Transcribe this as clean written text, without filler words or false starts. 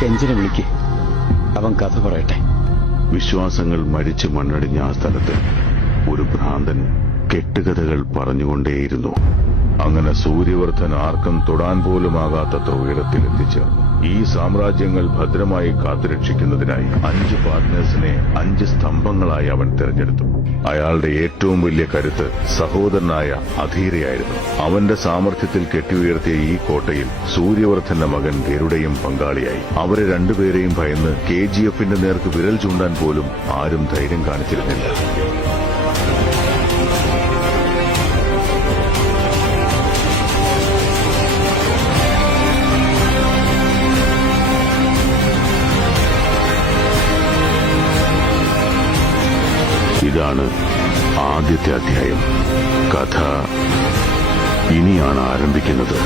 കെഞ്ചിനെ വിളിക്ക്, അവൻ കഥ പറയട്ടെ. വിശ്വാസങ്ങൾ മരിച്ചു മണ്ണടിഞ്ഞ ആ സ്ഥലത്ത് ഒരു ഭ്രാന്തൻ കെട്ടുകഥകൾ പറഞ്ഞുകൊണ്ടേയിരുന്നു. അങ്ങനെ സൂര്യവർദ്ധൻ ആർക്കും തൊടാൻ പോലുമാകാത്തത്ര ഉയരത്തിൽ എത്തിച്ചേർന്നു. ഈ സാമ്രാജ്യങ്ങൾ ഭദ്രമായി കാത്തുരക്ഷിക്കുന്നതിനായി 5 പാർട്ട്നേഴ്സിനെ 5 സ്തംഭങ്ങളായി അവൻ തിരഞ്ഞെടുത്തു. അയാളുടെ ഏറ്റവും വലിയ കരുത്ത് സഹോദരനായ അധീരയായിരുന്നു. അവന്റെ സാമർഥ്യത്തിൽ കെട്ടിയുയർത്തിയ ഈ കോട്ടയിൽ സൂര്യവർദ്ധന്റെ മകൻ ഗരുഡയും പങ്കാളിയായി. അവരെ രണ്ടുപേരെയും ഭയന്ന് KGFന്റെ നേർക്ക് വിരൽ ചൂണ്ടാൻ പോലും ആരും ധൈര്യം കാണിച്ചിരുന്നില്ല. ഇതാണ് ആദ്യത്തെ അധ്യായം. കഥ ഇനിയാണ് ആരംഭിക്കുന്നത്.